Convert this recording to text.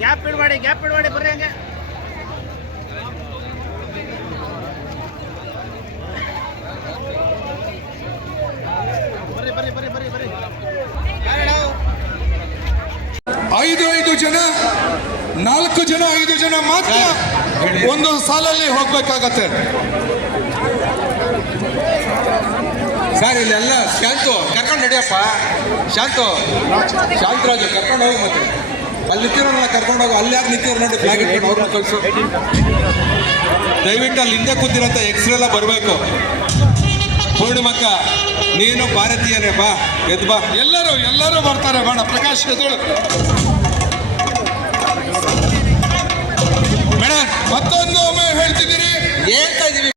Gap ಬಿಡಬೇಡಿ ಬರ್ರಿ ಹಂಗೆ. ಬರ್ರಿ 5 ಜನ 4 ಜನ 5 ಜನ ಮಾತ್ರ ಒಂದು ಸಾಲಲ್ಲಿ ಹೋಗ್ಬೇಕಾಗತ್ತೆ. ಸರ್ ಇಲ್ಲೆಲ್ಲ ಶಾಂತು ಕರ್ಕೊಂಡು ನಡಿಯಪ್ಪ. ಶಾಂತರಾಜು ಕರ್ಕೊಂಡು ಹೋಗಿ. ಮತ್ತೆ ಅಲ್ಲಿ ನಿಂತಿರೋಲ್ಲ ಕರ್ಕೊಂಡು ಹೋಗು. ಅಲ್ಲಿ ಯಾಕೆ ನಿಂತಿರೋ ನೋಡಿ, ಫ್ಲಾಗ್ ಇಟ್ಕೊಂಡು ಅವ್ರನ್ನ ಕಳಿಸು. ದಯವಿಟ್ಟು ಅಲ್ಲಿ ಹಿಂದೆ ಕೂತಿರೋಂಥ ಎಕ್ಸ್ರೆಲ್ಲ ಬರಬೇಕು. ಪೂರ್ಣಿಮಕ್ಕ ನೀನು ಭಾರತೀಯನೇ, ಬಾ ಎದ್ದು ಬಾ. ಎಲ್ಲರೂ ಬರ್ತಾರೆ. ಬೇಡ ಪ್ರಕಾಶ್ ಎದುಳು. ಮೇಡಮ್ ಮತ್ತೊಂದು ಒಮ್ಮೆ ಹೇಳ್ತಿದ್ದೀರಿ,